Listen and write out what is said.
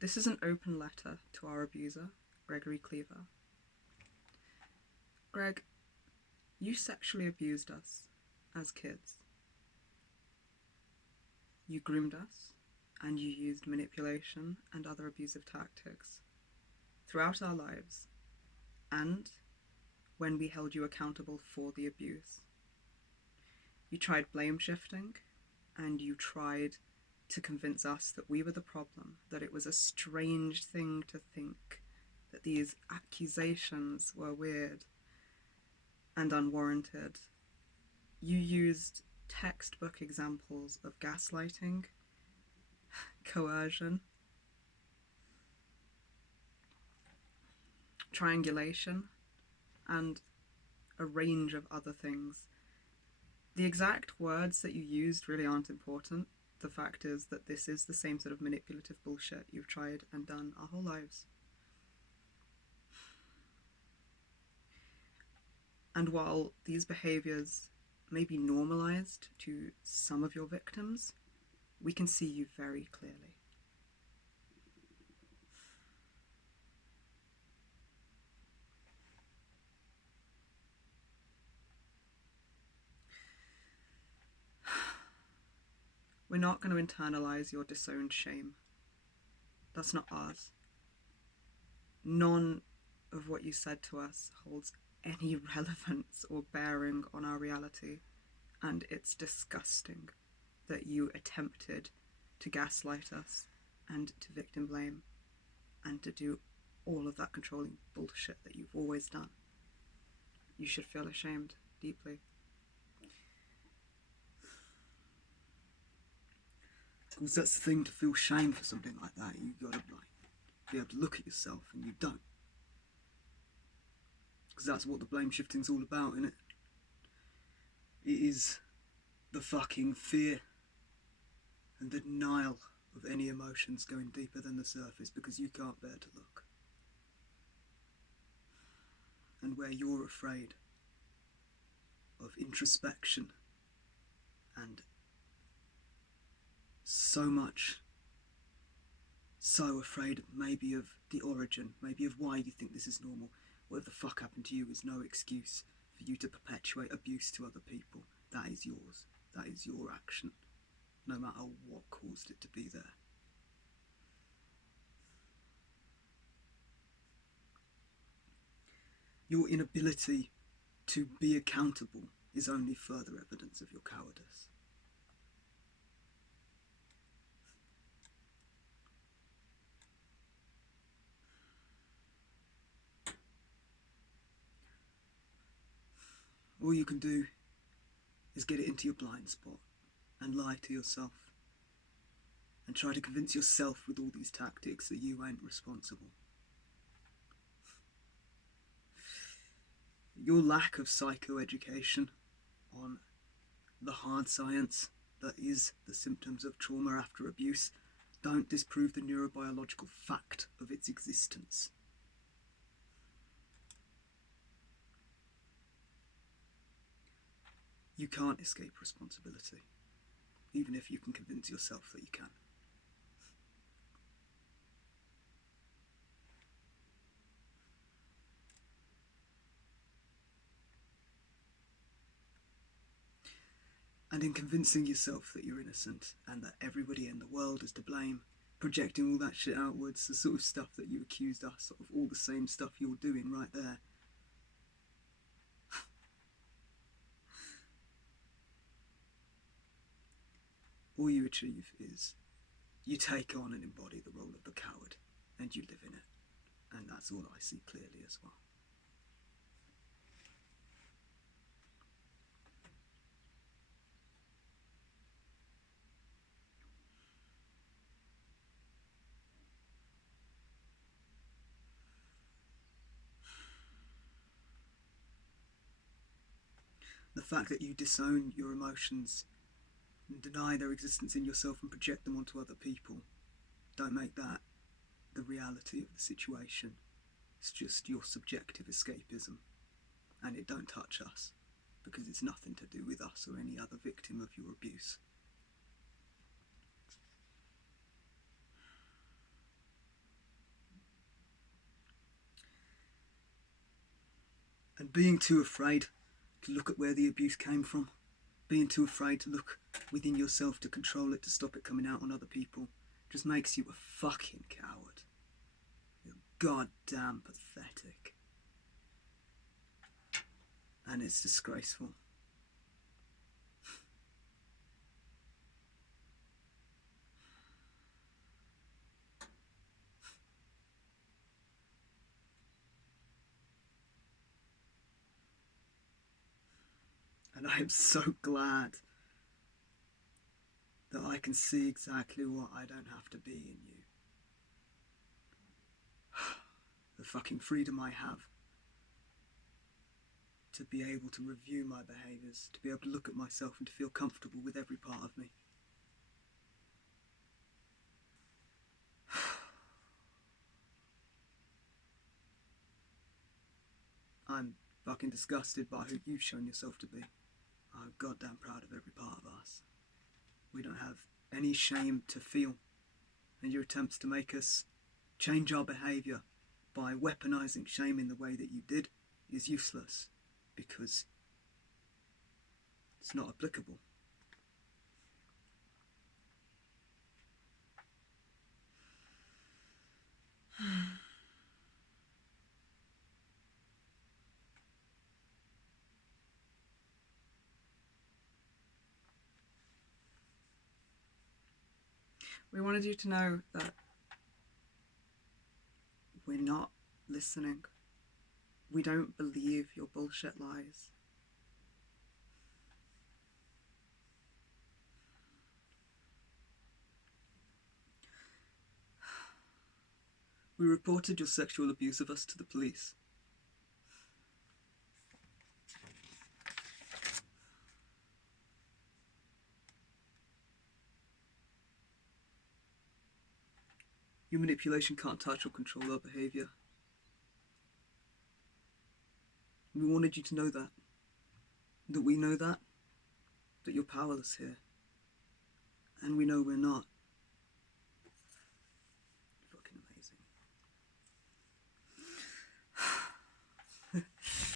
This is an open letter to our abuser, Gregory Cleaver. Greg, you sexually abused us as kids. You groomed us, and you used manipulation and other abusive tactics throughout our lives, and when we held you accountable for the abuse. You tried blame shifting, and you tried to convince us that we were the problem, that it was a strange thing to think, that these accusations were weird and unwarranted. You used textbook examples of gaslighting, coercion, triangulation, and a range of other things. The exact words that you used really aren't important. The fact is that this is the same sort of manipulative bullshit you've tried and done our whole lives. And while these behaviours may be normalised to some of your victims, we can see you very clearly. We're not going to internalise your disowned shame. That's not ours. None of what you said to us holds any relevance or bearing on our reality, and it's disgusting that you attempted to gaslight us and to victim blame and to do all of that controlling bullshit that you've always done. You should feel ashamed deeply. Because that's the thing, to feel shame for something like that, you've got to be able to look at yourself, and you don't. Because that's what the blame shifting's all about, isn't it? It is the fucking fear and the denial of any emotions going deeper than the surface, because you can't bear to look. And where you're afraid of introspection and so afraid maybe of the origin, maybe of why you think this is normal. What the fuck happened to you is no excuse for you to perpetuate abuse to other people. That is yours. That is your action, no matter what caused it to be there. Your inability to be accountable is only further evidence of your cowardice. All you can do is get it into your blind spot and lie to yourself and try to convince yourself with all these tactics that you ain't responsible. Your lack of psychoeducation on the hard science that is the symptoms of trauma after abuse don't disprove the neurobiological fact of its existence. You can't escape responsibility, even if you can convince yourself that you can. And in convincing yourself that you're innocent and that everybody in the world is to blame, projecting all that shit outwards, the sort of stuff that you accused us of, all the same stuff you're doing right there. All you achieve is you take on and embody the role of the coward, and you live in it. And that's all I see clearly as well. The fact that you disown your emotions and deny their existence in yourself and project them onto other people, don't make that the reality of the situation. It's just your subjective escapism, and it don't touch us, because it's nothing to do with us or any other victim of your abuse. And being too afraid to look at where the abuse came from, being too afraid to look within yourself to control it, to stop it coming out on other people, just makes you a fucking coward. You're goddamn pathetic. And it's disgraceful. And I am so glad that I can see exactly what I don't have to be in you. The fucking freedom I have to be able to review my behaviours, to be able to look at myself and to feel comfortable with every part of me. I'm fucking disgusted by who you've shown yourself to be. I'm goddamn proud of every part of us. We don't have any shame to feel, and your attempts to make us change our behaviour by weaponising shame in the way that you did is useless, because it's not applicable. We wanted you to know that we're not listening. We don't believe your bullshit lies. We reported your sexual abuse of us to the police. Your manipulation can't touch or control our behaviour. We wanted you to know that we know that you're powerless here. And we know we're not.